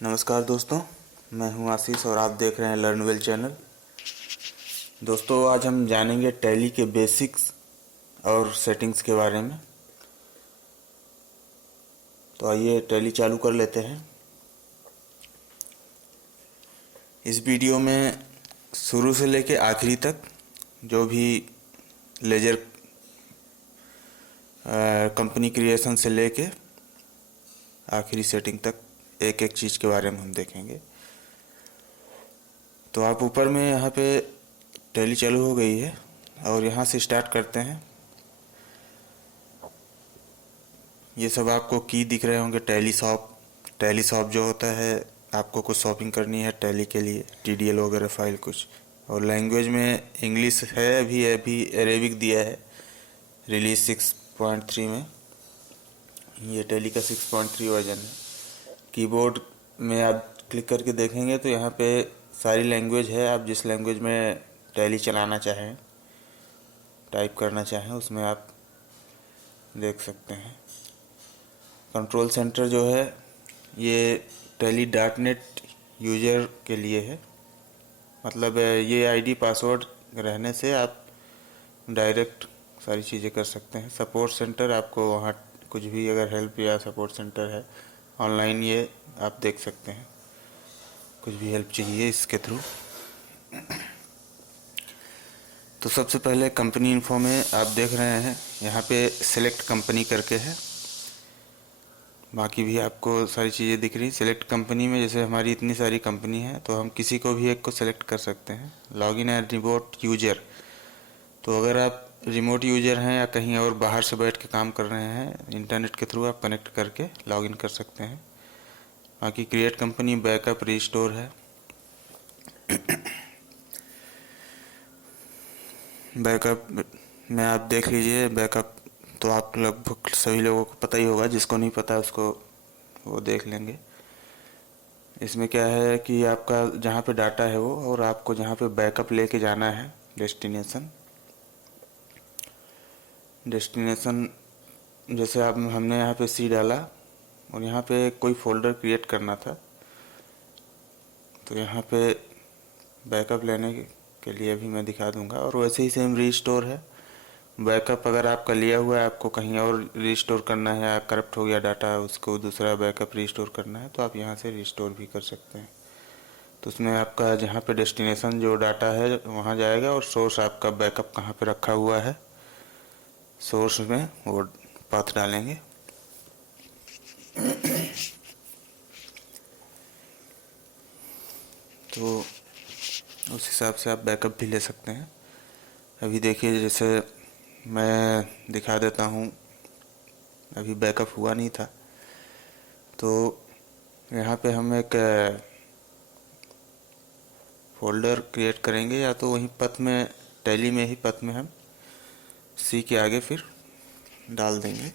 नमस्कार दोस्तों, मैं हूं आशीष और आप देख रहे हैं लर्न वेल चैनल। दोस्तों, आज हम जानेंगे टैली के बेसिक्स और सेटिंग्स के बारे में। तो आइए टैली चालू कर लेते हैं। इस वीडियो में शुरू से लेके आखिरी तक जो भी लेजर कंपनी क्रिएशन से लेके आखिरी सेटिंग तक एक एक चीज़ के बारे में हम देखेंगे। तो आप ऊपर में यहाँ पे टैली चालू हो गई है और यहाँ से स्टार्ट करते हैं। ये सब आपको की दिख रहे होंगे। टैली शॉप जो होता है, आपको कुछ शॉपिंग करनी है टैली के लिए, TDL वगैरह फाइल कुछ, और लैंग्वेज में इंग्लिश है। अभी अरेबिक दिया है रिलीज 6.3 में। ये टैली का 6.3 वर्जन है। कीबोर्ड में आप क्लिक करके देखेंगे तो यहाँ पे सारी लैंग्वेज है। आप जिस लैंग्वेज में टैली चलाना चाहें, टाइप करना चाहें, उसमें आप देख सकते हैं। कंट्रोल सेंटर जो है ये टैली .NET यूज़र के लिए है। मतलब ये आईडी पासवर्ड रहने से आप डायरेक्ट सारी चीज़ें कर सकते हैं। सपोर्ट सेंटर, आपको वहाँ कुछ भी अगर हेल्प या सपोर्ट सेंटर है ऑनलाइन, ये आप देख सकते हैं। कुछ भी हेल्प चाहिए इसके थ्रू। तो सबसे पहले कंपनी इन्फो में आप देख रहे हैं यहाँ पे सेलेक्ट कंपनी करके है। बाकी भी आपको सारी चीज़ें दिख रही। सेलेक्ट कंपनी में जैसे हमारी इतनी सारी कंपनी है तो हम किसी को भी एक को सेलेक्ट कर सकते हैं। लॉगिन एंड रिमोट यूजर, तो अगर आप रिमोट यूजर हैं या कहीं और बाहर से बैठ के काम कर रहे हैं, इंटरनेट के थ्रू आप कनेक्ट करके लॉगिन कर सकते हैं। बाकी क्रिएट कंपनी, बैकअप, रिस्टोर है। बैकअप में आप देख लीजिए। बैकअप तो आप लगभग सभी लोगों को पता ही होगा, जिसको नहीं पता उसको वो देख लेंगे। इसमें क्या है कि आपका जहाँ पे डाटा है वो, और आपको जहाँ पे बैकअप लेके जाना है डेस्टिनेशन जैसे आप हमने यहाँ पे C डाला और यहाँ पे कोई फोल्डर क्रिएट करना था, तो यहाँ पे बैकअप लेने के लिए भी मैं दिखा दूंगा। और वैसे ही सेम रीस्टोर है। बैकअप अगर आपका लिया हुआ है, आपको कहीं और रीस्टोर करना है या करप्ट हो गया डाटा, उसको दूसरा बैकअप रीस्टोर करना है, तो आप यहाँ से रीस्टोर भी कर सकते हैं। तो उसमें आपका जहाँ पे डेस्टिनेशन जो डाटा है वहाँ जाएगा, और सोर्स आपका बैकअप कहाँ पे रखा हुआ है, सोर्स में वो पाथ डालेंगे। तो उस हिसाब से आप बैकअप भी ले सकते हैं। अभी देखिए, जैसे मैं दिखा देता हूँ, अभी बैकअप हुआ नहीं था, तो यहाँ पे हम एक फोल्डर क्रिएट करेंगे, या तो वहीं पथ में, टैली में ही पथ में हम C के आगे फिर डाल देंगे।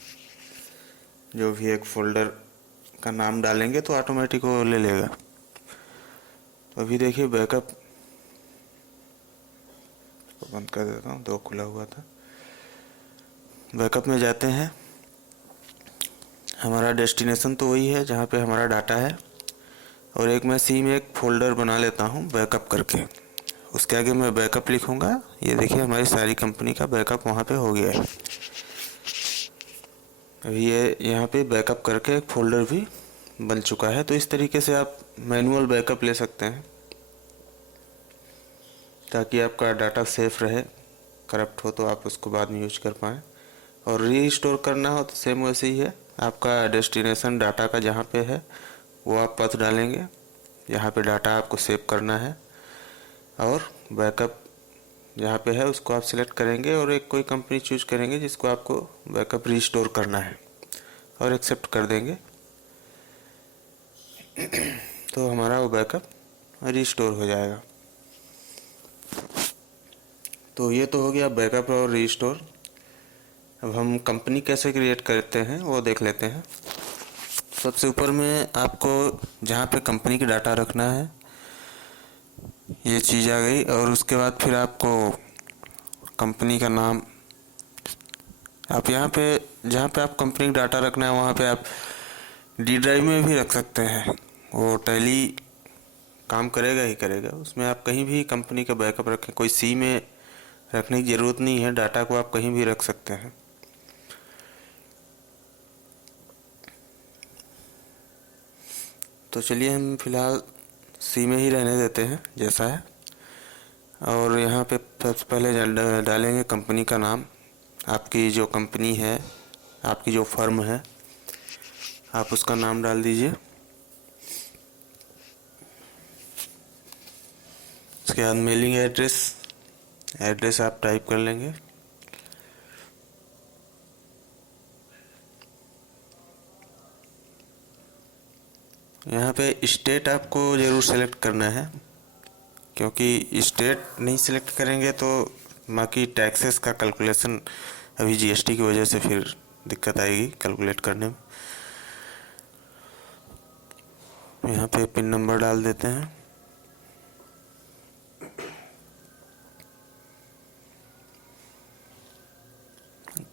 जो भी एक फोल्डर का नाम डालेंगे तो ऑटोमेटिक वो ले लेगा। तो अभी देखिए बैकअप को बंद कर देता हूँ, दो खुला हुआ था। बैकअप में जाते हैं। हमारा डेस्टिनेशन तो वही है जहाँ पे हमारा डाटा है, और एक मैं C में एक फोल्डर बना लेता हूँ बैकअप करके। उसके आगे मैं बैकअप लिखूँगा। ये देखिए हमारी सारी कंपनी का बैकअप वहाँ पे हो गया है। अभी ये यहाँ पे बैकअप करके एक फोल्डर भी बन चुका है। तो इस तरीके से आप मैनुअल बैकअप ले सकते हैं ताकि आपका डाटा सेफ रहे। करप्ट हो तो आप उसको बाद में यूज कर पाएँ। और रीस्टोर करना हो तो सेम वैसे ही है। आपका डेस्टिनेशन डाटा का जहाँ पे है वो आप पथ डालेंगे, यहाँ पे डाटा आपको सेव करना है, और बैकअप जहाँ पे है उसको आप सिलेक्ट करेंगे और एक कोई कंपनी चूज करेंगे जिसको आपको बैकअप रीस्टोर करना है, और एक्सेप्ट कर देंगे। तो हमारा वो बैकअप रीस्टोर हो जाएगा। तो ये तो हो गया बैकअप और रीस्टोर। अब हम कंपनी कैसे क्रिएट करते हैं वो देख लेते हैं। सबसे ऊपर में आपको जहाँ पे कंपनी की डाटा रखना है, ये चीज़ आ गई। और उसके बाद फिर आपको कंपनी का नाम, आप यहाँ पे जहाँ पे आप कंपनी का डाटा रखना है वहाँ पे आप D ड्राइव में भी रख सकते हैं। वो टैली काम करेगा ही करेगा। उसमें आप कहीं भी कंपनी का बैकअप रखें, कोई सी में रखने की ज़रूरत नहीं है, डाटा को आप कहीं भी रख सकते हैं। तो चलिए हम फिलहाल सी में ही रहने देते हैं जैसा है। और यहाँ पे सबसे पहले डालेंगे कंपनी का नाम। आपकी जो कंपनी है, आपकी जो फर्म है, आप उसका नाम डाल दीजिए। उसके बाद मेलिंग एड्रेस आप टाइप कर लेंगे। यहाँ पे स्टेट आपको ज़रूर सेलेक्ट करना है, क्योंकि स्टेट नहीं सेलेक्ट करेंगे तो बाकी टैक्सेस का कैलकुलेशन अभी जीएसटी की वजह से फिर दिक्कत आएगी कैलकुलेट करने में। यहाँ पे पिन नंबर डाल देते हैं।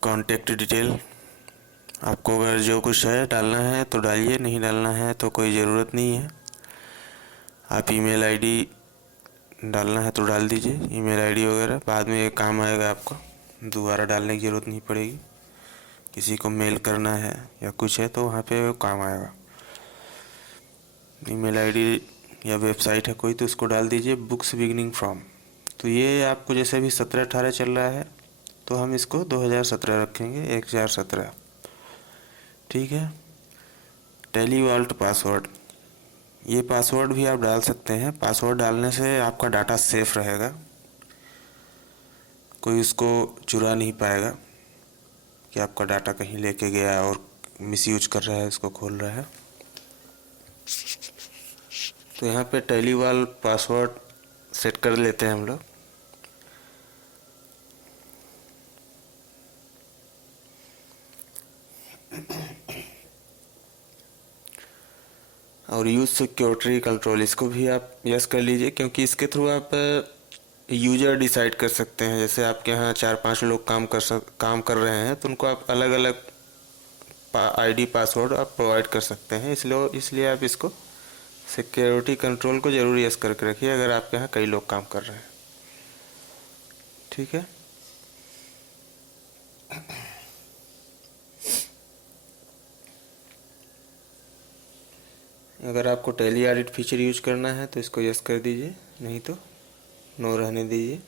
कॉन्टेक्ट डिटेल आपको अगर जो कुछ है डालना है तो डालिए, नहीं डालना है तो कोई ज़रूरत नहीं है। आप ईमेल आईडी डालना है तो डाल दीजिए, ईमेल आईडी वगैरह बाद में ये काम आएगा, आपको दोबारा डालने की ज़रूरत नहीं पड़ेगी। किसी को मेल करना है या कुछ है तो वहाँ पे वो काम आएगा। ईमेल आईडी या वेबसाइट है कोई तो उसको डाल दीजिए, बुक्स बिगिनिंग फ्रॉम। तो ये आपको जैसे अभी 17-18 चल रहा है तो हम इसको 2017 रखेंगे, 1017। ठीक है। टेली वॉल्ट पासवर्ड, ये पासवर्ड भी आप डाल सकते हैं। पासवर्ड डालने से आपका डाटा सेफ रहेगा, कोई उसको चुरा नहीं पाएगा कि आपका डाटा कहीं लेके गया और मिसयूज कर रहा है, इसको खोल रहा है। तो यहाँ पे टेली वॉल्ट पासवर्ड सेट कर लेते हैं हम लोग। और यूज़ सिक्योरिटी कंट्रोल, इसको भी आप यस कर लीजिए, क्योंकि इसके थ्रू आप यूज़र डिसाइड कर सकते हैं। जैसे आपके यहाँ 4-5 लोग काम कर रहे हैं तो उनको आप अलग अलग आईडी पासवर्ड आप प्रोवाइड कर सकते हैं। इसलिए आप इसको सिक्योरिटी कंट्रोल को ज़रूर यस करके रखिए अगर आपके यहाँ कई लोग काम कर रहे हैं। ठीक है। अगर आपको टैली ऑडिट फीचर यूज करना है तो इसको यस कर दीजिए, नहीं तो नो रहने दीजिए।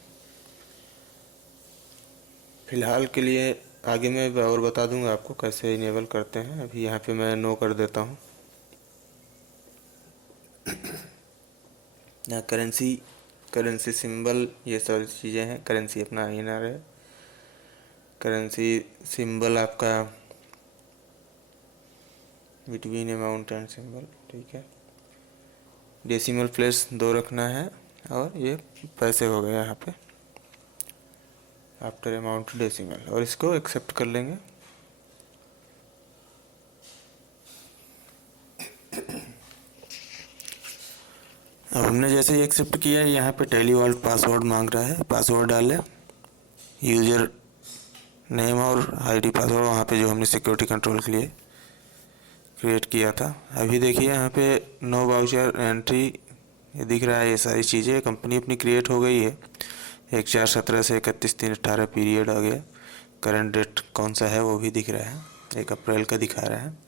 फ़िलहाल के लिए आगे मैं और बता दूंगा आपको कैसे इनेबल करते हैं। अभी यहाँ पे मैं नो कर देता हूँ। यहाँ करेंसी सिंबल ये सारी चीज़ें हैं। करेंसी अपना INR है। करेंसी सिंबल आपका बिटवीन अमाउंट एंड सिंबल। ठीक है। डेसिमल प्लेस 2 रखना है और ये पैसे हो गए यहाँ पे आफ्टर अमाउंट डेसिमल, और इसको एक्सेप्ट कर लेंगे। अब हमने जैसे ही एक्सेप्ट किया, यहाँ पे टेली वॉल्ट पासवर्ड मांग रहा है, पासवर्ड डालें। यूज़र नेम और आईडी पासवर्ड वहाँ पे जो हमने सिक्योरिटी कंट्रोल के लिए क्रिएट किया था। अभी देखिए यहाँ पे नो वाउचर एंट्री ये दिख रहा है। ये सारी चीज़ें कंपनी अपनी क्रिएट हो गई है। 1/4/17 से 31/3/18 पीरियड आ गया। करंट डेट कौन सा है वो भी दिख रहा है, 1 अप्रैल का दिखा रहा है।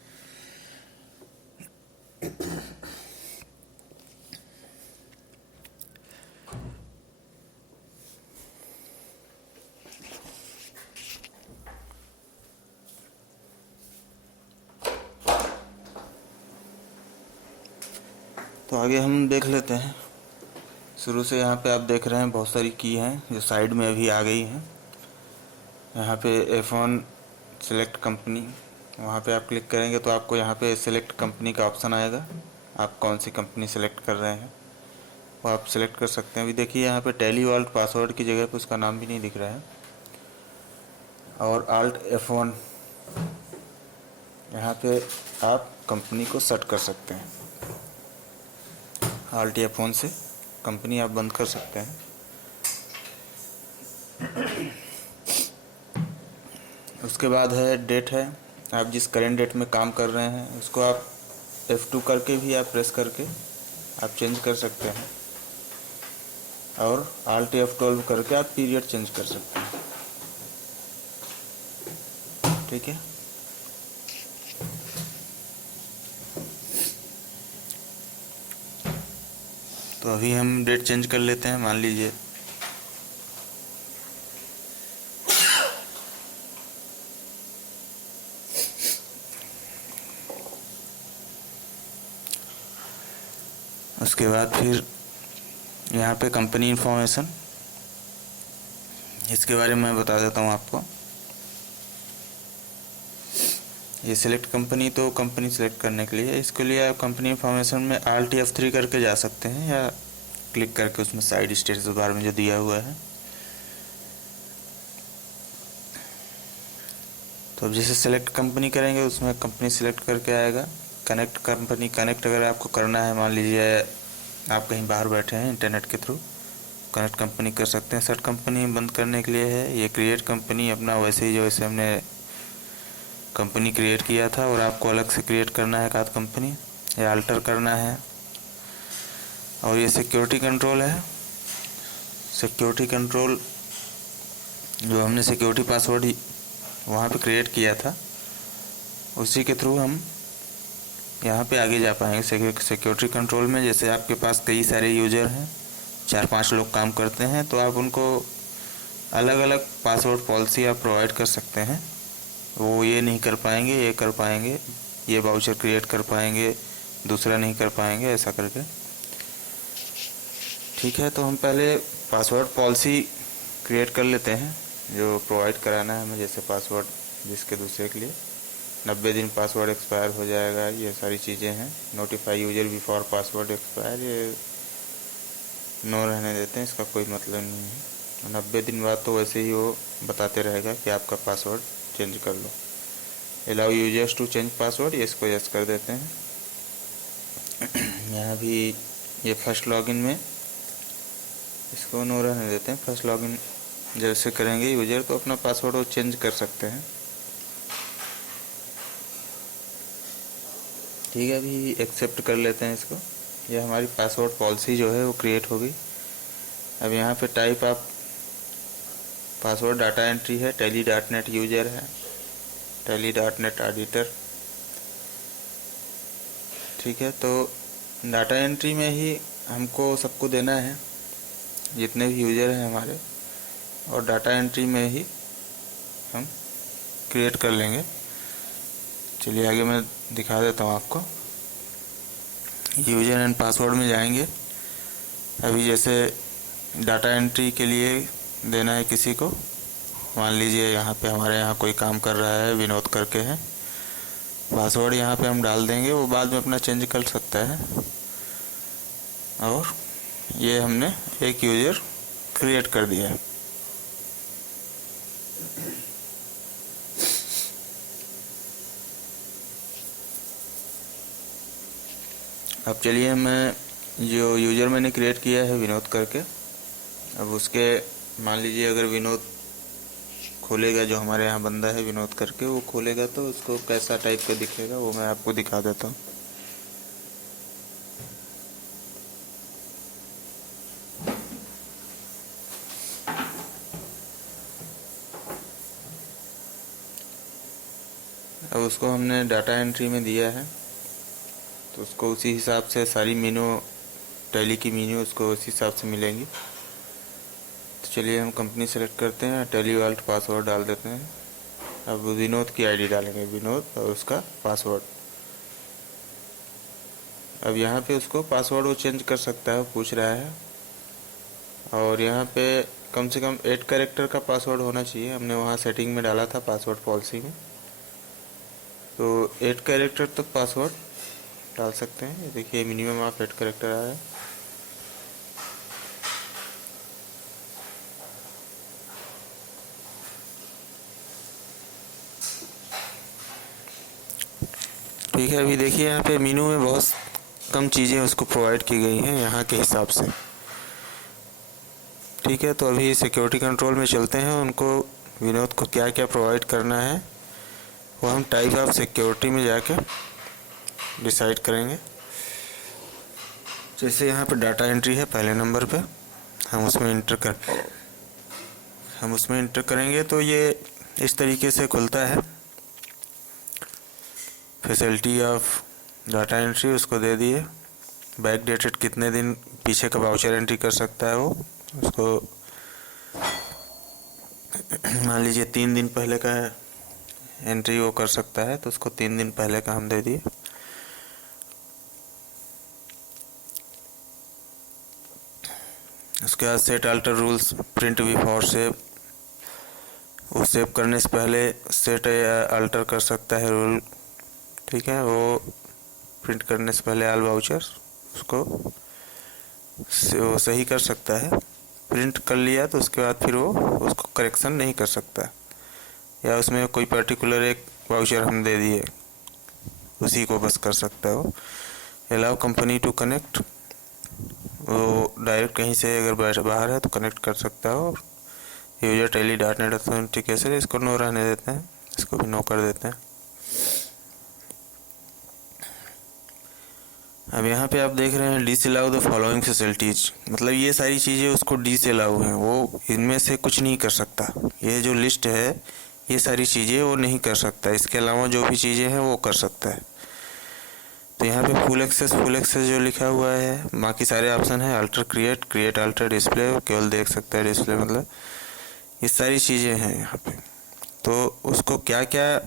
तो आगे हम देख लेते हैं। शुरू से यहाँ पे आप देख रहे हैं बहुत सारी की हैं जो साइड में अभी आ गई हैं। यहाँ पे F1 सेलेक्ट कंपनी, वहाँ पे आप क्लिक करेंगे तो आपको यहाँ पे सेलेक्ट कंपनी का ऑप्शन आएगा। आप कौन सी कंपनी सेलेक्ट कर रहे हैं वो आप सेलेक्ट कर सकते हैं। अभी देखिए यहाँ पे टेली वॉल्ट पासवर्ड की जगह पे उसका नाम भी नहीं दिख रहा है। और Alt F1 यहाँ पे आप कंपनी को सेट कर सकते हैं। Alt F1 से कंपनी आप बंद कर सकते हैं। उसके बाद है डेट है, आप जिस करेंट डेट में काम कर रहे हैं उसको आप F2 करके भी आप प्रेस करके आप चेंज कर सकते हैं, और Alt F12 करके आप पीरियड चेंज कर सकते हैं। ठीक है, तो अभी हम डेट चेंज कर लेते हैं। मान लीजिए उसके बाद फिर यहाँ पे कंपनी इंफॉर्मेशन, इसके बारे में मैं बता देता हूँ आपको। ये सिलेक्ट कंपनी, तो कंपनी सिलेक्ट करने के लिए, इसके लिए आप कंपनी इंफॉर्मेशन में Alt F3 करके जा सकते हैं, या क्लिक करके उसमें साइड स्टेटस बार में जो दिया हुआ है। तो अब जैसे सेलेक्ट कंपनी करेंगे उसमें कंपनी सिलेक्ट करके आएगा। कनेक्ट कंपनी, कनेक्ट अगर आपको करना है, मान लीजिए आप कहीं बाहर बैठे हैं, इंटरनेट के थ्रू कनेक्ट कंपनी कर सकते हैं। सेट कंपनी बंद करने के लिए है। ये क्रिएट कंपनी अपना वैसे ही जो वैसे हमने कंपनी क्रिएट किया था, और आपको अलग से क्रिएट करना है एक कंपनी, या अल्टर करना है। और ये सिक्योरिटी कंट्रोल है। सिक्योरिटी कंट्रोल जो हमने सिक्योरिटी पासवर्ड वहाँ पे क्रिएट किया था, उसी के थ्रू हम यहाँ पे आगे जा पाएंगे सिक्योरिटी कंट्रोल में। जैसे आपके पास कई सारे यूजर हैं, 4-5 लोग काम करते हैं, तो आप उनको अलग अलग पासवर्ड पॉलिसी आप प्रोवाइड कर सकते हैं। वो ये नहीं कर पाएंगे, ये कर पाएंगे, ये वाउचर क्रिएट कर पाएंगे, दूसरा नहीं कर पाएंगे, ऐसा करके। ठीक है, तो हम पहले पासवर्ड पॉलिसी क्रिएट कर लेते हैं जो प्रोवाइड कराना है हमें। जैसे पासवर्ड जिसके दूसरे के लिए 90 दिन पासवर्ड एक्सपायर हो जाएगा, ये सारी चीज़ें हैं। Notify user before password expire, ये नो रहने देते हैं, इसका कोई मतलब नहीं है। 90 दिन बाद तो वैसे ही वो बताते रहेगा कि आपका पासवर्ड चेंज कर लो। Allow users to change password, ये इसको यस कर देते हैं। यहाँ भी ये फर्स्ट लॉगिन में इसको नो रहने देते हैं। फर्स्ट लॉगिन जैसे करेंगे यूजर, तो अपना पासवर्ड वो चेंज कर सकते हैं। ठीक है, अभी एक्सेप्ट कर लेते हैं इसको। ये हमारी पासवर्ड पॉलिसी जो है वो क्रिएट हो गई। अब यहाँ पे टाइप आप पासवर्ड डाटा एंट्री है, tally.net यूजर है, tally.net ऑडिटर। ठीक है, तो डाटा एंट्री में ही हमको सबको देना है, जितने भी यूजर हैं हमारे, और डाटा एंट्री में ही हम क्रिएट कर लेंगे। चलिए आगे मैं दिखा देता हूँ आपको। यूजर एंड पासवर्ड में जाएंगे। अभी जैसे डाटा एंट्री के लिए देना है किसी को, मान लीजिए यहाँ पे हमारे यहाँ कोई काम कर रहा है, विनोद करके है। पासवर्ड यहाँ पे हम डाल देंगे, वो बाद में अपना चेंज कर सकता है। और ये हमने एक यूजर क्रिएट कर दिया है। अब चलिए, मैं जो यूजर मैंने क्रिएट किया है विनोद करके, अब उसके मान लीजिए अगर विनोद खोलेगा, जो हमारे यहाँ बंदा है विनोद करके, वो खोलेगा तो उसको कैसा टाइप का दिखेगा वो मैं आपको दिखा देता हूँ। अब उसको हमने डाटा एंट्री में दिया है, तो उसको उसी हिसाब से सारी मीनू, टैली की मीनू उसको उसी हिसाब से मिलेंगी। तो चलिए हम कंपनी सेलेक्ट करते हैं, टैली वाल्ट पासवर्ड डाल देते हैं। अब विनोद की आईडी डालेंगे, विनोद और उसका पासवर्ड। अब यहाँ पे उसको पासवर्ड वो चेंज कर सकता है, पूछ रहा है। और यहाँ पे कम से कम 8 कैरेक्टर का पासवर्ड होना चाहिए, हमने वहाँ सेटिंग में डाला था पासवर्ड पॉलिसी में। तो 8 कैरेक्टर तक पासवर्ड डाल सकते हैं। देखिए मिनिमम ऑफ 8 कैरेक्टर आया है। ठीक है, अभी देखिए यहाँ पे मेनू में बहुत कम चीज़ें उसको प्रोवाइड की गई हैं यहाँ के हिसाब से। ठीक है, तो अभी सिक्योरिटी कंट्रोल में चलते हैं। उनको विनोद को क्या क्या प्रोवाइड करना है वो हम टाइप ऑफ सिक्योरिटी में जाके डिसाइड करेंगे। जैसे यहाँ पे डाटा एंट्री है पहले नंबर पे, हम उसमें इंटर करेंगे तो ये इस तरीके से खुलता है। फैसिलिटी ऑफ डाटा एंट्री उसको दे दिए। बैक डेटेड कितने दिन पीछे का वाउचर एंट्री कर सकता है वो, उसको मान लीजिए 3 दिन पहले का एंट्री वो कर सकता है, तो उसको 3 दिन पहले का हम दे दिए। उसके बाद set alter rules print before save, वो सेव करने से पहले सेट अल्टर कर सकता है रूल, ठीक है। वो प्रिंट करने से पहले ऑल वाउचर्स उसको वो सही कर सकता है। प्रिंट कर लिया तो उसके बाद फिर वो उसको करेक्शन नहीं कर सकता, या उसमें कोई पर्टिकुलर एक वाउचर हम दे दिए उसी को बस कर सकता है वो। अलाउ कंपनी टू कनेक्ट, वो डायरेक्ट कहीं से अगर बाहर है तो कनेक्ट कर सकता है। और user tele dot net authentication, इसको नो रहने देते हैं, इसको भी नो कर देते हैं। अब यहाँ पे आप देख रहे हैं डिसअलाउ द फॉलोइंग फैसिलिटीज, मतलब ये सारी चीज़ें उसको डिसअलाउ हैं, वो इनमें से कुछ नहीं कर सकता। ये जो लिस्ट है ये सारी चीज़ें वो नहीं कर सकता, इसके अलावा जो भी चीज़ें हैं वो कर सकता है। तो यहाँ पे फुल एक्सेस जो लिखा हुआ है, बाकी सारे ऑप्शन है अल्टर क्रिएट अल्टर डिस्प्ले, केवल देख सकता है डिस्प्ले, मतलब ये सारी चीज़ें हैं यहाँ पे। तो उसको क्या क्या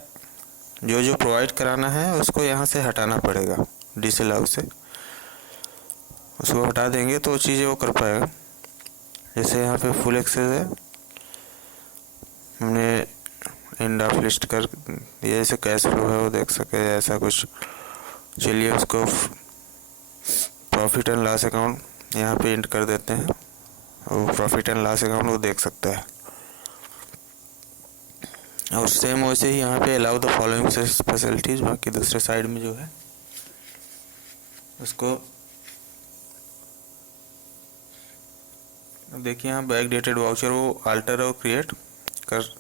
जो प्रोवाइड कराना है उसको यहाँ से हटाना पड़ेगा, डिसअलाउ से उसको हटा देंगे तो चीज़ें वो कर पाएगा। जैसे यहाँ पे फुल एक्सेस है, हमने एंड ऑफ लिस्ट कर ये जैसे कैश फ्लो है वो देख सके ऐसा कुछ। चलिए उसको प्रॉफिट एंड लॉस अकाउंट यहाँ पे एंड कर देते हैं, और प्रॉफिट एंड लॉस अकाउंट वो देख सकता है। और सेम वैसे ही यहाँ पे अलाउ द फॉलोइंग फैसिलिटीज, बाकी दूसरे साइड में जो है उसको देखिए यहाँ बैक डेटेड वाउचर वो अल्टर और क्रिएट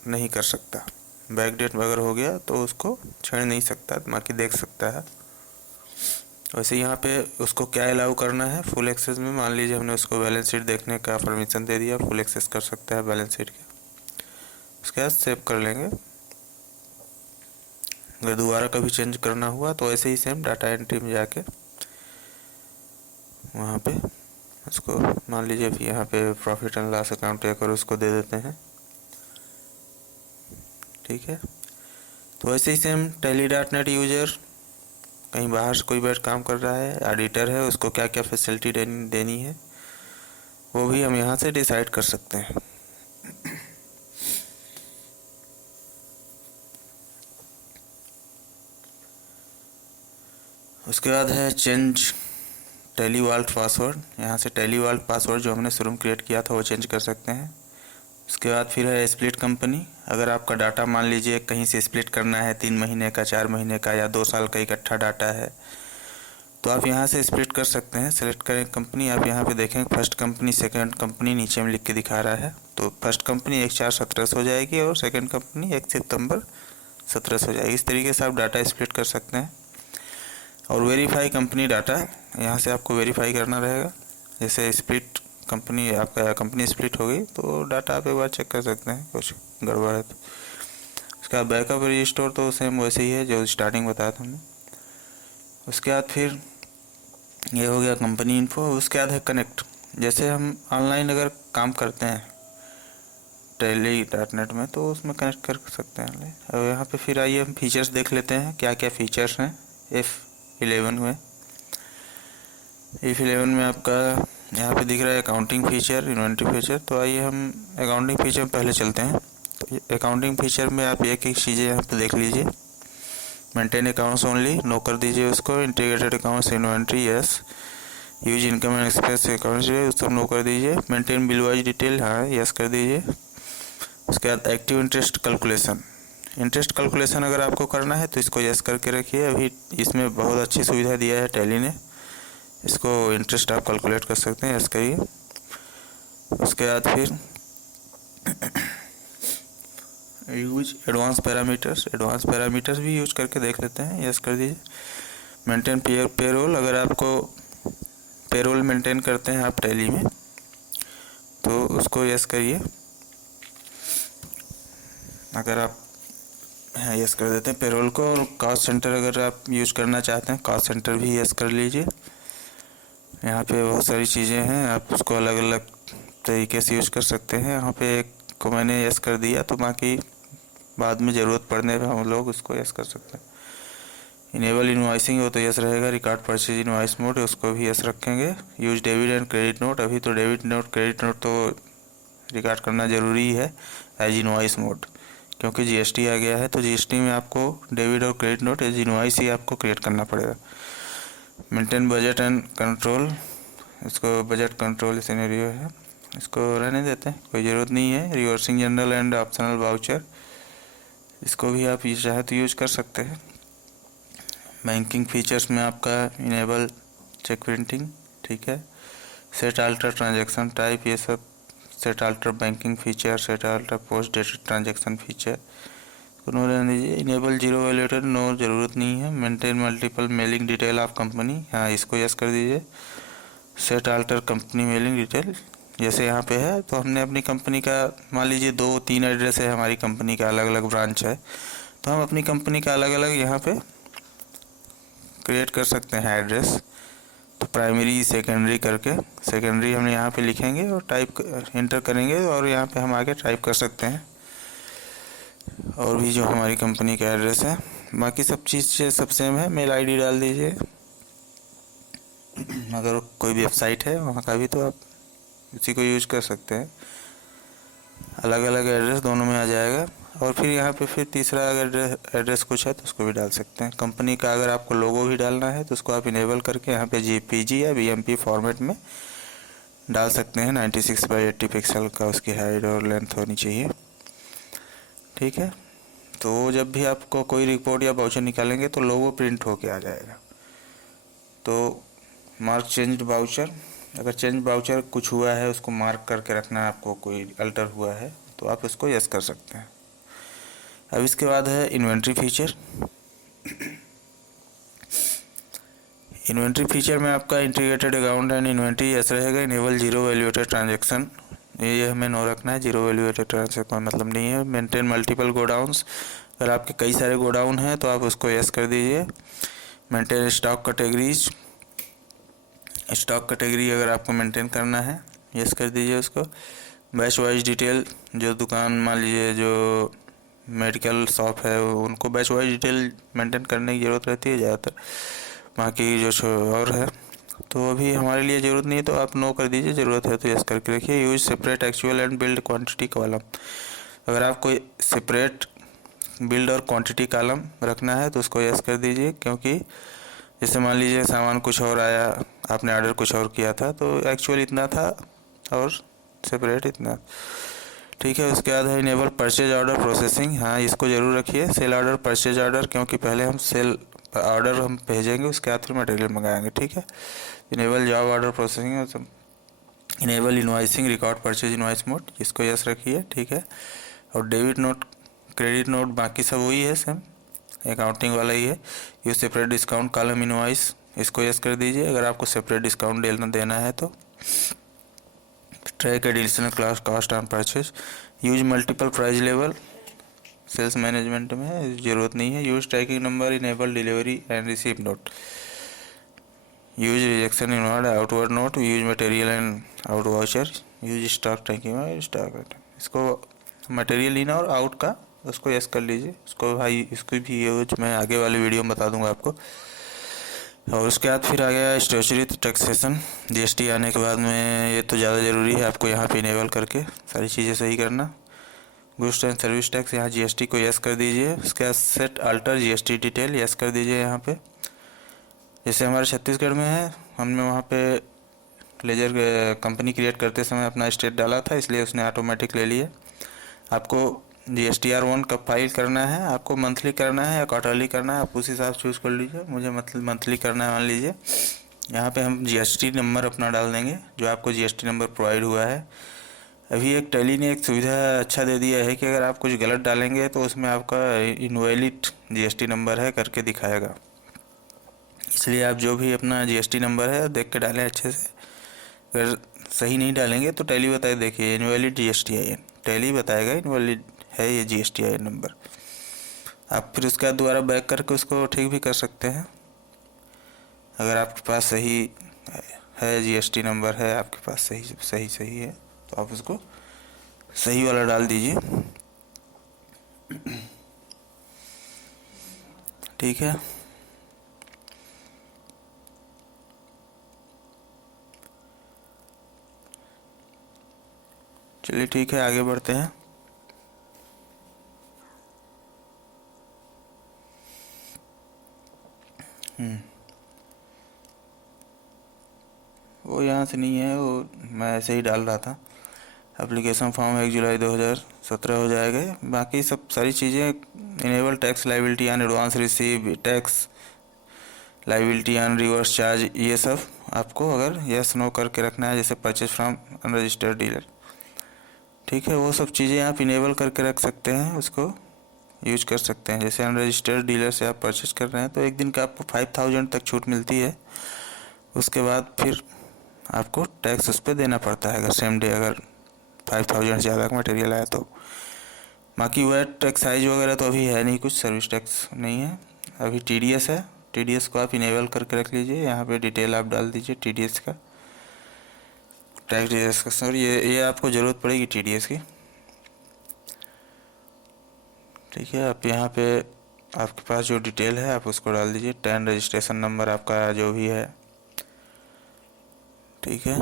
नहीं कर सकता। बैक डेट अगर हो गया तो उसको छेड़ नहीं सकता, बाकी देख सकता है। वैसे यहाँ पे उसको क्या अलाउ करना है फुल एक्सेस में, मान लीजिए हमने उसको बैलेंस शीट देखने का परमिशन दे दिया, फुल एक्सेस कर सकता है बैलेंस शीट के। उसके बाद सेव कर लेंगे। अगर दोबारा कभी चेंज करना हुआ तो ऐसे ही सेम डाटा एंट्री में जाके वहाँ पे उसको मान लीजिए यहाँ पे प्रॉफिट एंड लॉस अकाउंट और उसको दे देते हैं, ठीक है। तो ऐसे ही same Tally dot net user कहीं बाहर से कोई बैठ काम कर रहा है, एडिटर है, उसको क्या क्या फैसिलिटी देनी है वो भी हम यहाँ से डिसाइड कर सकते हैं। उसके बाद है चेंज टैली वॉल्ट पासवर्ड, यहाँ से टैली वॉल्ट पासवर्ड जो हमने शुरू में क्रिएट किया था वो चेंज कर सकते हैं। उसके बाद फिर है स्प्लिट कंपनी, अगर आपका डाटा मान लीजिए कहीं से स्प्लिट करना है 3 महीने का, 4 महीने का या 2 साल का इकट्ठा डाटा है तो आप यहाँ से स्प्लिट कर सकते हैं। सेलेक्ट करें कंपनी, आप यहाँ पे देखें फर्स्ट कंपनी सेकंड कंपनी नीचे में लिख के दिखा रहा है, तो फर्स्ट कंपनी 1/4/17 हो जाएगी और सेकंड कंपनी 1 सितंबर 17 हो जाएगी। इस तरीके से आप डाटा स्प्लिट कर सकते हैं। और वेरीफाई कंपनी डाटा, यहाँ से आपको वेरीफाई करना रहेगा। जैसे स्प्लिट कंपनी आपका कंपनी स्प्लिट हो गई तो डाटा आप एक बार चेक कर सकते हैं कुछ गड़बड़ है तो। उसका बैकअप रिस्टोर तो सेम वैसे ही है जो स्टार्टिंग बताया था हमने। उसके बाद फिर ये हो गया कंपनी इन्फो। उसके बाद है कनेक्ट, जैसे हम ऑनलाइन अगर काम करते हैं टैली डॉट नेट में तो उसमें कनेक्ट कर सकते हैं ऑनलाइन। और यहाँ पे फिर आइए हम फीचर्स देख लेते हैं क्या क्या फीचर्स हैं F11 में। F11 में आपका यहाँ पे दिख रहा है अकाउंटिंग फीचर, इन्वेंट्री फीचर। तो आइए हम अकाउंटिंग फीचर में पहले चलते हैं। तो अकाउंटिंग फीचर में आप एक एक चीज़ें यहाँ पे देख लीजिए। मेंटेन अकाउंट्स ओनली, नो कर दीजिए उसको। Integrated accounts inventory yes. Use income and expense accounts उसको नो कर दीजिए। मेंटेन बिल वाइज डिटेल हाँ यस कर दीजिए। उसके बाद active interest calculation, interest calculation अगर आपको करना है तो इसको यस करके रखिए। अभी इसमें बहुत अच्छी सुविधा दिया है टैली ने, इसको इंटरेस्ट आप कैलकुलेट कर सकते हैं, यस करिए। उसके बाद फिर यूज एडवांस पैरामीटर्स भी यूज करके देख लेते हैं, यस कर दीजिए। मेंटेन पेरोल, अगर आपको पेरोल मेंटेन करते हैं आप टैली में तो उसको यस करिए। अगर आप यस कर देते हैं पेरोल को, और कॉस्ट सेंटर अगर आप यूज़ करना चाहते हैं कॉस्ट सेंटर भी यस कर लीजिए। यहाँ पे बहुत सारी चीज़ें हैं, आप उसको अलग अलग तरीके से यूज़ कर सकते हैं। यहाँ पे एक को मैंने यस कर दिया, तो बाकी बाद में ज़रूरत पड़ने पे हम लोग उसको यस कर सकते हैं। इनेबल इनवॉइसिंग हो तो यस रहेगा। रिकॉर्ड परचेज इनवॉइस मोड उसको भी यस रखेंगे। Use debit and credit note, अभी तो डेबिट नोट क्रेडिट नोट तो रिकॉर्ड करना ज़रूरी है एज इनवॉइस मोड, क्योंकि जीएसटी आ गया है। तो जीएसटी में आपको डेबिट और क्रेडिट नोट एज इनवॉइस ही आपको क्रिएट करना पड़ेगा। मेंटेन बजट एंड कंट्रोल, इसको बजट कंट्रोल सिनेरियो है, इसको रहने देते हैं, कोई ज़रूरत नहीं है। Reversing general and optional voucher, इसको भी आप चाहे तो यूज कर सकते हैं। बैंकिंग फीचर्स में आपका इनेबल चेक प्रिंटिंग, ठीक है। सेट अल्टर ट्रांजैक्शन टाइप, ये सब set alter banking feature, set alter post dated transaction feature को नो रहने दीजिए। इनेबल जीरो वैल्यूएटेड, नो ज़रूरत नहीं है। Maintain multiple mailing detail of company, हाँ इसको यस कर दीजिए। Set alter company mailing detail, जैसे यहाँ पे है तो हमने अपनी कंपनी का मान लीजिए 2-3 एड्रेस है हमारी कंपनी का, अलग अलग ब्रांच है, तो हम अपनी कंपनी का अलग अलग यहाँ पे क्रिएट कर सकते हैं एड्रेस। तो प्राइमरी सेकेंडरी करके, सेकेंडरी हम यहाँ पे लिखेंगे और टाइप इंटर करेंगे, और यहाँ पे हम आगे टाइप कर सकते हैं और भी जो हमारी कंपनी का एड्रेस है। बाकी सब चीज़ सब सेम है। मेल आईडी डाल दीजिए, अगर कोई वेबसाइट है वहाँ का भी तो आप उसी को यूज कर सकते हैं। अलग अलग एड्रेस दोनों में आ जाएगा। और फिर यहाँ पे फिर तीसरा अगर एड्रेस कुछ है तो उसको भी डाल सकते हैं। कंपनी का अगर आपको लोगो भी डालना है तो उसको आप इनेबल करके यहाँ पे जेपीजी या बीएमपी फॉर्मेट में डाल सकते हैं। 96/80 पिक्सल का उसकी हाइट और लेंथ होनी चाहिए, ठीक है। तो जब भी आपको कोई रिपोर्ट या वाउचर निकालेंगे तो लोगो प्रिंट होके आ जाएगा। तो मार्क चेंज्ड वाउचर, अगर चेंज वाउचर कुछ हुआ है उसको मार्क करके रखना है आपको, कोई अल्टर हुआ है तो आप इसको यस कर सकते हैं। अब इसके बाद है इन्वेंट्री फीचर। इन्वेंट्री फीचर में आपका integrated account and inventory yes रहेगा। इनेबल जीरो वैल्यूएटेड ट्रांजैक्शन, ये हमें नो रखना है। जीरो वैल्यूएटेड ट्रांजैक्शन मतलब नहीं है। मेंटेन मल्टीपल गोडाउंस, अगर आपके कई सारे गोडाउन हैं तो आप उसको यस कर दीजिए। Maintain stock categories, stock category अगर आपको मेंटेन करना है यस कर दीजिए उसको। बैच वाइज डिटेल, जो दुकान मान लीजिए जो मेडिकल शॉप है उनको बैच वाइज डिटेल मेंटेन करने की ज़रूरत रहती है ज़्यादातर। बाकी जो और है तो अभी हमारे लिए ज़रूरत नहीं है तो आप नो कर दीजिए, ज़रूरत है तो यस करके रखिए। Use separate actual and build quantity column, अगर आपको सेपरेट बिल्ड और क्वांटिटी कॉलम रखना है तो उसको यस कर दीजिए, क्योंकि जैसे मान लीजिए सामान कुछ और आया, आपने ऑर्डर कुछ और किया था तो एक्चुअल इतना था और सेपरेट इतना, ठीक है। उसके बाद है इनेबल परचेज ऑर्डर प्रोसेसिंग, हाँ इसको ज़रूर रखिए। सेल ऑर्डर परचेज ऑर्डर, क्योंकि पहले हम सेल ऑर्डर हम भेजेंगे उसके बाद फिर मटेरियल मंगाएंगे, ठीक है। Enable job order processing, enable invoicing record purchase invoice mode, इसको यस रखिए, ठीक है। और डेबिट नोट क्रेडिट नोट बाकी सब वही है, सेम अकाउंटिंग वाला ही है। ये सेपरेट डिस्काउंट कॉलम इनवॉइस, इसको यस कर दीजिए अगर आपको सेपरेट डिस्काउंट देना है तो। Track additional class cost on purchase, use multiple price level, sales management में ज़रूरत नहीं है। Use tracking number, enable delivery and receive note, use rejection inward outward note, use material and out voucher, use stock tracking stock, इसको material in और out का उसको yes कर लीजिए। उसको भाई इसको भी यूज मैं आगे वाले वीडियो में बता दूंगा आपको। और उसके बाद फिर आ गया स्टेचुरी टैक्सेशन, जीएसटी आने के बाद में ये तो ज़्यादा ज़रूरी है आपको यहाँ पे इनेबल करके सारी चीज़ें सही करना। गुड्स एंड सर्विस टैक्स, यहाँ जीएसटी को यस कर दीजिए। उसके बाद set alter GST detail yes कर दीजिए। यहाँ पे जैसे हमारे छत्तीसगढ़ में है, हमने वहाँ पे लेजर कंपनी क्रिएट करते समय अपना स्टेट डाला था, इसलिए उसने ऑटोमेटिक ले लिया। आपको GSTR1 कब फाइल करना है, आपको मंथली करना है या क्वार्टरली करना है, आप उस हिसाब से चूज़ कर लीजिए। मुझे मंथली करना है मान लीजिए। यहाँ पे हम GST नंबर अपना डाल देंगे, जो आपको GST नंबर प्रोवाइड हुआ है। अभी एक टैली ने एक सुविधा अच्छा दे दिया है कि अगर आप कुछ गलत डालेंगे तो उसमें आपका इनवैलिड GST नंबर है करके दिखाएगा। इसलिए आप जो भी अपना जीएसटी नंबर है देख के डालें अच्छे से। अगर सही नहीं डालेंगे तो टैली बताए, देखिए इनवैलिड GSTIN, टैली बताएगा इनवैलिड है ये GSTIN नंबर। आप फिर उसके बाद दोबारा बैक करके उसको ठीक भी कर सकते हैं। अगर आपके पास सही है GST नंबर है आपके पास, सही है, तो आप उसको सही वाला डाल दीजिए। ठीक है। चलिए ठीक है, आगे बढ़ते हैं। वो यहाँ से नहीं है, वो मैं ऐसे ही डाल रहा था। एप्लीकेशन फॉर्म 1 जुलाई 2017 हो जाएगा। बाकी सब सारी चीज़ें enable tax liability and advance receive tax liability and reverse charge, ये सब आपको अगर यस नो करके रखना है, जैसे परचेज फ्रॉम अनरजिस्टर्ड डीलर। ठीक है, वो सब चीज़ें आप इनेबल करके रख सकते हैं, उसको यूज कर सकते हैं। जैसे अनरजिस्टर्ड डीलर से आप परचेज कर रहे हैं तो एक दिन का आपको 5000 तक छूट मिलती है। उसके बाद फिर आपको टैक्स उस पर देना पड़ता है, अगर सेम डे अगर 5000 ज़्यादा का मटेरियल आया तो। बाकी वैट एक्साइज वगैरह तो अभी है नहीं, कुछ सर्विस टैक्स नहीं है। अभी TDS है, TDS को आप इनेबल करके रख लीजिए। यहाँ पे डिटेल आप डाल दीजिए TDS का, टैक्स TDS का। सर ये आपको ज़रूरत पड़ेगी TDS की। ठीक है, आप यहाँ पे आपके पास जो डिटेल है आप उसको डाल दीजिए। 10 रजिस्ट्रेशन नंबर आपका जो भी है। ठीक है,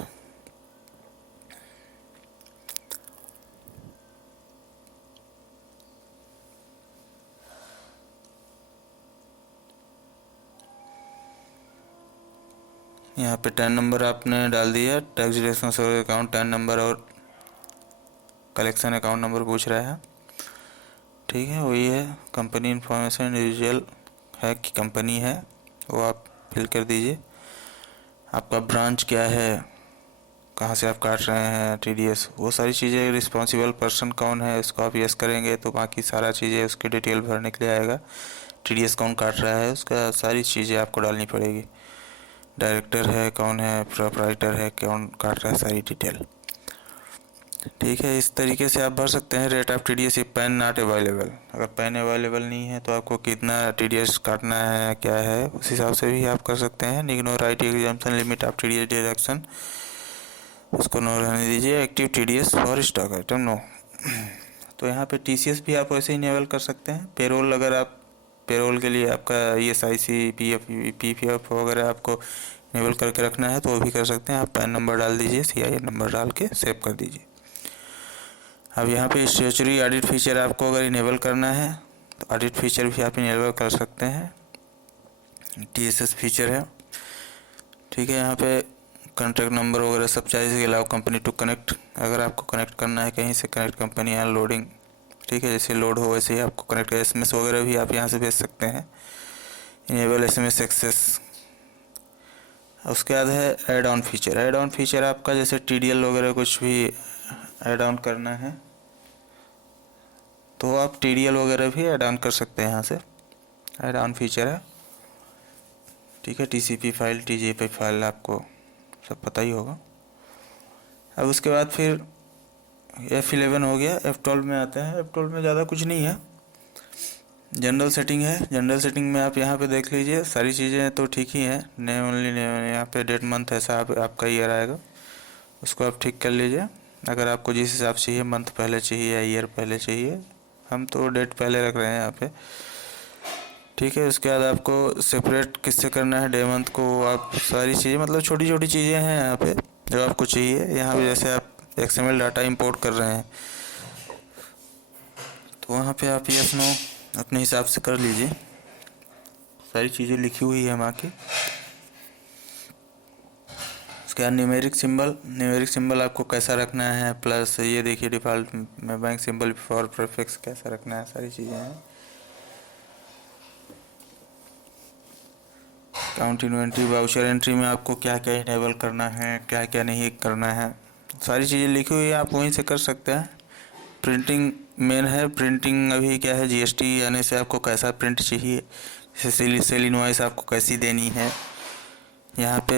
यहाँ पे 10 नंबर आपने डाल दिया। टैक्स डिडक्शन अकाउंट 10 नंबर और कलेक्शन अकाउंट नंबर पूछ रहा है। ठीक है, वही है। कंपनी इन्फॉर्मेशन इंडिविजुअल है कि कंपनी है, वो आप फिल कर दीजिए। आपका ब्रांच क्या है, कहाँ से आप काट रहे हैं TDS, वो सारी चीज़ें। रिस्पॉन्सिबल पर्सन कौन है, उसको आप यस करेंगे तो बाकी सारा चीज़ें उसकी डिटेल भरने के लिए आएगा। TDS कौन काट रहा है उसका सारी चीज़ें आपको डालनी पड़ेगी। डायरेक्टर है कौन है, प्रोप्राइटर है कौन काट रहा है, सारी डिटेल। ठीक है, इस तरीके से आप भर सकते हैं। Rate of TDS, pan not available, अगर पैन अवेलेबल नहीं है तो आपको कितना TDS काटना है क्या है, उस हिसाब से भी आप कर सकते हैं। Ignore right exemption limit of TDS deduction, उसको नो रहने दीजिए। Active TDS for stock item no. तो यहाँ पे TCS भी आप वैसे ही इनेबल कर सकते हैं। पेरोल, अगर आप पेरोल के लिए आपका ESIC PF वगैरह आपको इनेबल करके रखना है तो वो भी कर सकते हैं। आप पैन नंबर डाल दीजिए, CIN नंबर डाल के सेव कर दीजिए। अब यहाँ पे स्टेचुरी ऑडिट फीचर आपको अगर इनेबल करना है तो ऑडिट फीचर भी आप इनेबल कर सकते हैं। TSS फीचर है। ठीक है, यहाँ पे कॉन्टैक्ट नंबर वगैरह सब चाहिए। अलाउ कंपनी टू कनेक्ट, अगर आपको कनेक्ट करना है कहीं से, कनेक्ट कंपनी एंड लोडिंग। ठीक है, जैसे लोड हो वैसे ही आपको कनेक्ट कर। SMS वगैरह भी आप यहाँ से भेज सकते हैं। Enable SMS access. उसके बाद है add on feature. Add on feature आपका जैसे TDL वगैरह कुछ भी ऐड ऑन करना है तो आप TDL वगैरह भी ऐड ऑन कर सकते हैं यहाँ से। ऐड ऑन फीचर है। ठीक है, TCP फाइल, TJP फाइल आपको सब पता ही होगा। अब उसके बाद फिर F11 हो गया। F12 में आते हैं। F12 में ज़्यादा कुछ नहीं है, जनरल सेटिंग है। जनरल सेटिंग में आप यहाँ पे देख लीजिए, सारी चीज़ें तो ठीक ही हैं। नेम ओनली नेम, यहाँ पे डेट मंथ ऐसा आपका ईयर आएगा, उसको आप ठीक कर लीजिए। अगर आपको जिस हिसाब से चाहिए, मंथ पहले चाहिए या ईयर पहले चाहिए, हम तो डेट पहले रख रहे हैं यहाँ पे। ठीक है, उसके बाद आपको सेपरेट किससे करना है, डे मंथ को। आप सारी चीज़ें, मतलब छोटी छोटी चीज़ें हैं यहाँ पे जो आपको चाहिए। यहाँ पे जैसे आप XML डाटा इंपोर्ट कर रहे हैं तो वहाँ पे आप यस नो अपने हिसाब से कर लीजिए। सारी चीज़ें लिखी हुई है वहाँ की। उसके बाद न्यूमेरिक सिंबल आपको कैसा रखना है, प्लस ये देखिए डिफ़ॉल्ट में बैंक सिंबल फॉर प्रीफिक्स कैसा रखना है, सारी चीज़ें हैं। काउंट इन्वेंट्री वाउचर एंट्री में आपको क्या क्या इनेबल करना है, क्या क्या नहीं करना है, सारी चीज़ें लिखी हुई है, आप वहीं से कर सकते हैं। प्रिंटिंग मेन है। प्रिंटिंग अभी क्या है, GST आने से आपको कैसा प्रिंट चाहिए, जैसे सेल इनवॉइस आपको कैसी देनी है, यहाँ पे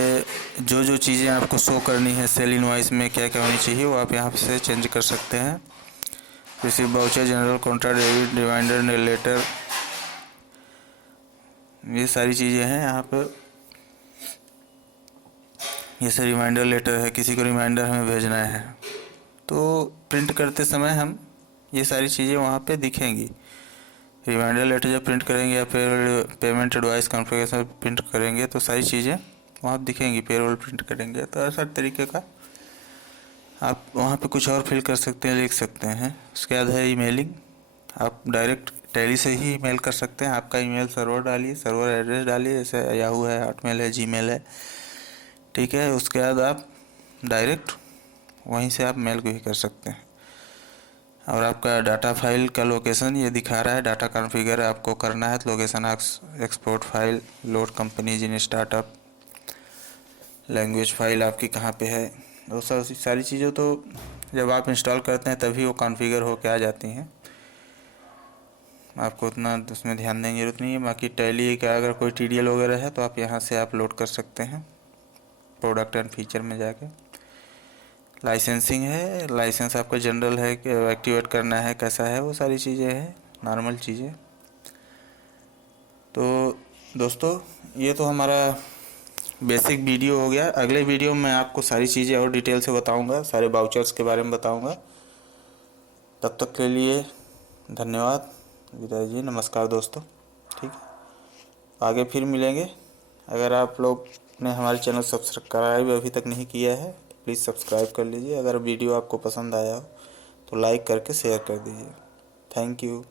जो जो चीज़ें आपको शो करनी है सेल इनवॉइस में क्या क्या होनी चाहिए वो आप यहाँ से चेंज कर सकते हैं। Receive voucher, general contract, debit, reminder, letter, ये सारी चीज़ें हैं यहाँ पर। जैसे रिमाइंडर लेटर है, किसी को रिमाइंडर हमें भेजना है तो प्रिंट करते समय हम ये सारी चीज़ें वहाँ पे दिखेंगी। रिमाइंडर लेटर जब प्रिंट करेंगे या फिर पेमेंट एडवाइस कॉन्फ़िगरेशन प्रिंट करेंगे तो सारी चीज़ें वहाँ दिखेंगी। पेरोल प्रिंट करेंगे तो ऐसा तरीके का आप वहाँ पे कुछ और फिल कर सकते हैं, लिख सकते हैं। उसके बाद है ईमेलिंग, आप डायरेक्ट टैली से ही ईमेल कर सकते हैं। आपका ईमेल सर्वर डालिए, सर्वर एड्रेस डालिए, जैसे याहू है, हॉटमेल है, जीमेल है, ठीक है। उसके बाद आप डायरेक्ट वहीं से आप मेल भी कर सकते हैं। और आपका डाटा फाइल का लोकेशन ये दिखा रहा है, डाटा कॉन्फ़िगर आपको करना है तो location export file, load companies in startup, language file आपकी कहाँ पे है, वो सारी चीज़ें तो जब आप इंस्टॉल करते हैं तभी वो कॉन्फ़िगर होके आ जाती हैं। आपको उतना उसमें ध्यान देने की ज़रूरत नहीं है। बाकी टैली का अगर कोई टीडीएल वगैरह है तो आप यहाँ से आप लोड कर सकते हैं प्रोडक्ट एंड फीचर में जाके। लाइसेंसिंग है, लाइसेंस आपका जनरल है कि एक्टिवेट करना है, कैसा है, वो सारी चीज़ें हैं, नॉर्मल चीज़ें। तो दोस्तों ये तो हमारा बेसिक वीडियो हो गया। अगले वीडियो में आपको सारी चीज़ें और डिटेल से बताऊंगा, सारे वाउचर्स के बारे में बताऊंगा। तब तक के लिए धन्यवाद, विदाई जी, नमस्कार दोस्तों, ठीक है। आगे फिर मिलेंगे। अगर आप लोग ने हमारे चैनल सब्सक्राइब अभी तक नहीं किया है तो प्लीज़ सब्सक्राइब कर लीजिए। अगर वीडियो आपको पसंद आया हो तो लाइक करके शेयर कर दीजिए। Thank you.